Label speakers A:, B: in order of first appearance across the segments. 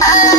A: Ah!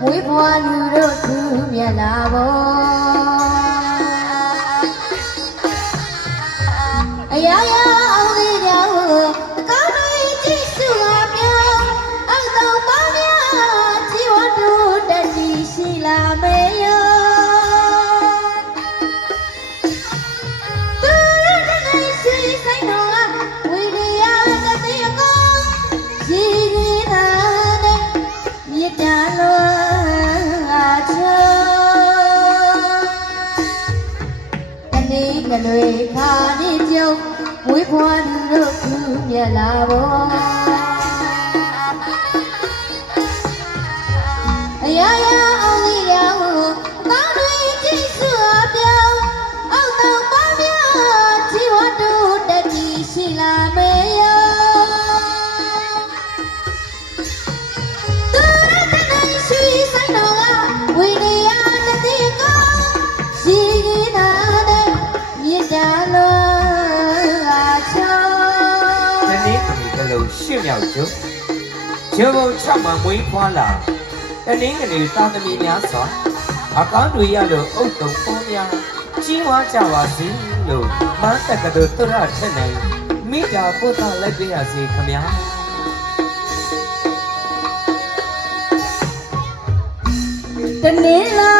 A: မွေးဖွားလူတို့သူမျက်လာပေါ် I love you. ုံရှစ်မြောက်ကျုံ
B: ဂျေဘုံ6မှာမွေးဖွားလာတနင်္ဂနွေသာသမီများစွာအကောင်းတွေရလို့အုတ်တုံပေါ်များကြီးဝါကြပါစေလို့မန်းတက်ကတို့သူရထက်နိုင်မိတာပို့တာလိုက်ပြရစေခမညာ
A: တနင်္လာ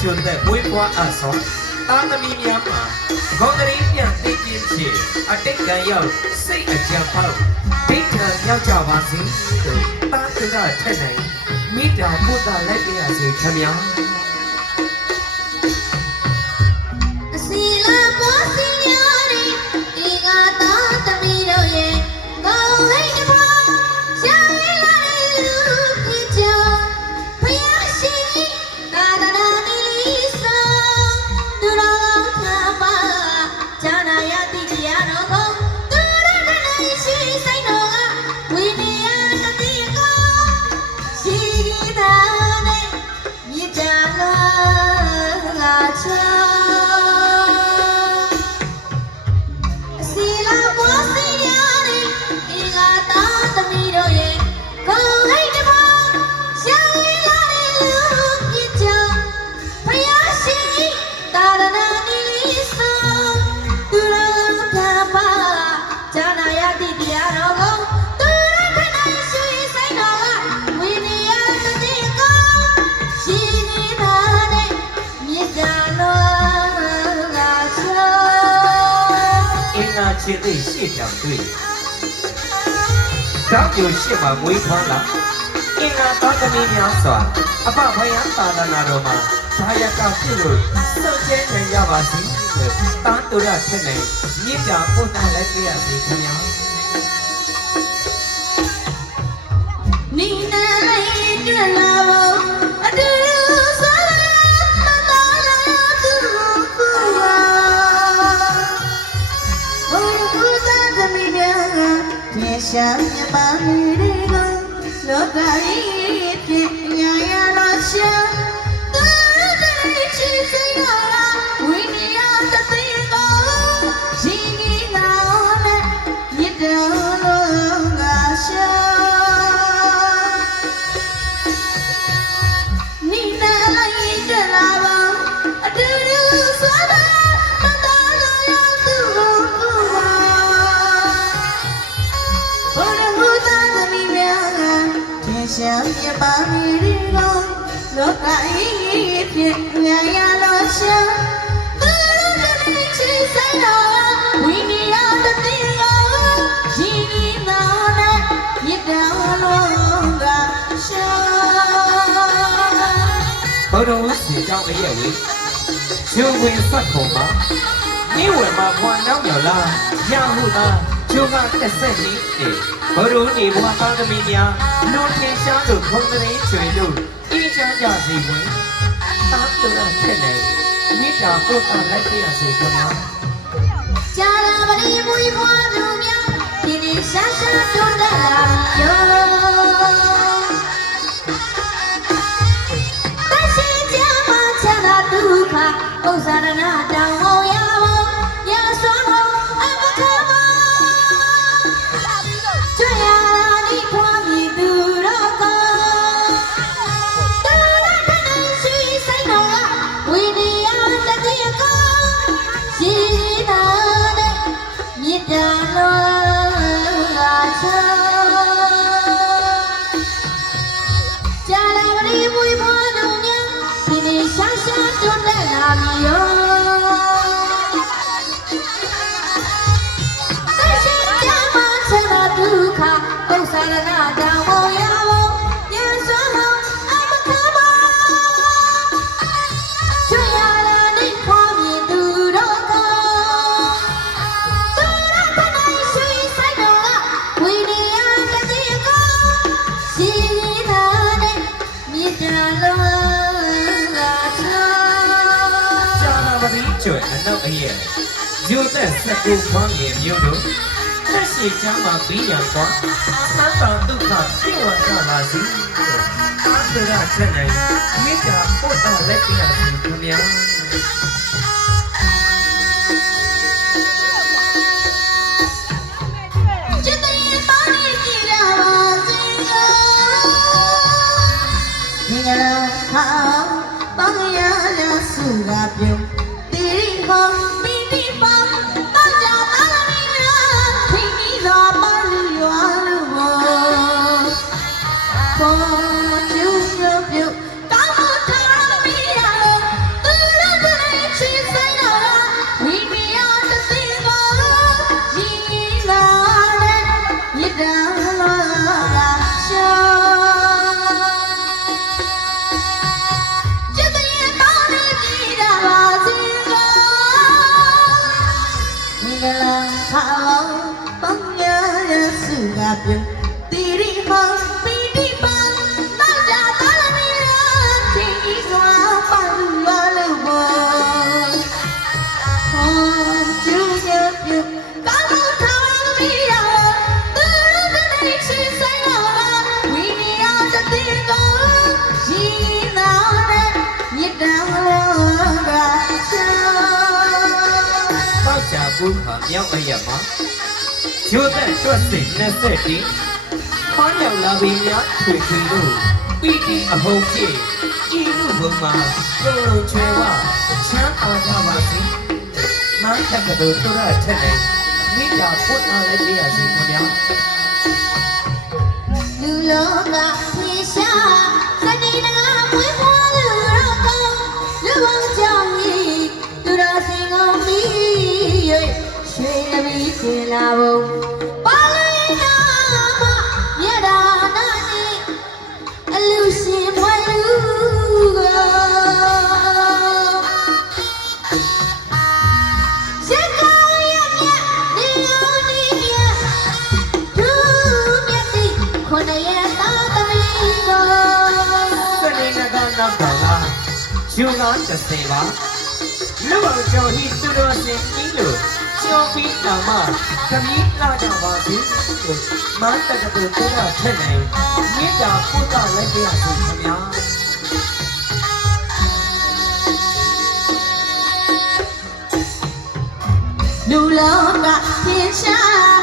A: ကျွန်းတဲ့ဘွေးဘွားအဆောသာသမီ
B: များမှာဂေါတရီပြန်သိခြင်းဖြင့်အတိတ်ကံရောက်စိတ်အကြံဖောက်ဒိဋ္ဌံရောက်ကြပါစေလို့သာသနာထက်နိုင်မိတ္တာဘုဒ္ဓလက်ပြရစေခမညာ
A: ခြေသိရှေ့
B: ပြောင်တွေ့တောက်ပြိုရှေ့မှာမွေးဖွားလာအင်္ဂါသားသမီးများစွာအပဘယံသာသနာတော်မှာဒါယကဖြစ်လို့စုံကျဲနိုင်ကြပါစေတာတူရထက်နေမြစ်တာပို့တန်လိုက်ပြရစီခင်ဗျာ
A: နီနာလေးတွေ့လာဖို့ ပြေရှာ ကြီးဖြစ်ညာရလို့ရှာသူတို့တည်းချစ်ဆိုင်တော်ဝိညာဉ်တတိကိုရှင်ကြီးနာနဲ့မြတ်တော်လုံးကရှာ
B: ဘုဒ္ဓဝစီကြောင့်အရဲ့ဝေကျုံဝင်ဆက်ခုံမှာမိဝေမှာဘွာနောက်မြော်လာရဟုသာကျုံကတစ်ဆက်နေတယ်ဘုဒ္ဓနေဘွာသားသမီးများလူထင်ရှားလို့ခုံတရင်ချွေလို့အေးချမ်းကြစီဝင် တာတူရထက်နေမိတာပုတ်တာလိုက်ပြရစီခင်ဗျာ
A: ကြာလာပရိမွေးဖွားသူများဒီနေ့ရှာရှာတွန်းတက်လာပြီယောတရှိကြမှာချမ်းသာဒုက္ခဥစ္စာရဏတောင်းအောင်ရဖို့ရ ယူသက်စက်ကူခွ
B: န်မြေမြို့တို့သက်ရှိချမ်းမှာပြီးရန်ကွာသံတော်ဒုက္ခပြေဝကြပါစေတာတူရထက်နေမိတာပုတ်တာလိုက်ပြရစီခင်
A: မြောက်
B: အရက်မှာယူသက်တွက်စိတ်နဲ့ဆက်တီခေါင်းရောက်လာပြီးများထွေထွေလို့ပီတိအဟုန်ပြေဤလူဘုံမှာလုံလုံချွဲဝချမ်းသာကြပါစေမန်းတက်ကတော်တူရထက်နေမိတာပုတ်ထားလိုက်ပြရစီခင်ဗျာ
A: လူလောက ပြီးကျင်လာဖို့ပါလိနာမမြတ်တာနာနေအလူရှင်ဘွယ်လူကိုစကားရမြတ်ဒီလိုဒီမြတ်သူမြတ်ဒီခွန်ရဲ့သာသမီကို
B: စနေနဂနောက်တော်ကယူကား30ပါ လူအောင်ကျော်ဟိသူတော်စင်ကြီးလို့ကျော်ပြီးတောင်မှသမီးလာကြပါစေလို့မန်းတကတူကိုကထက်နေမြစ်တာပုဒ်ကလည်းပြရစီခင်ဗျာ
A: လူလုံးကပြင်ရှာ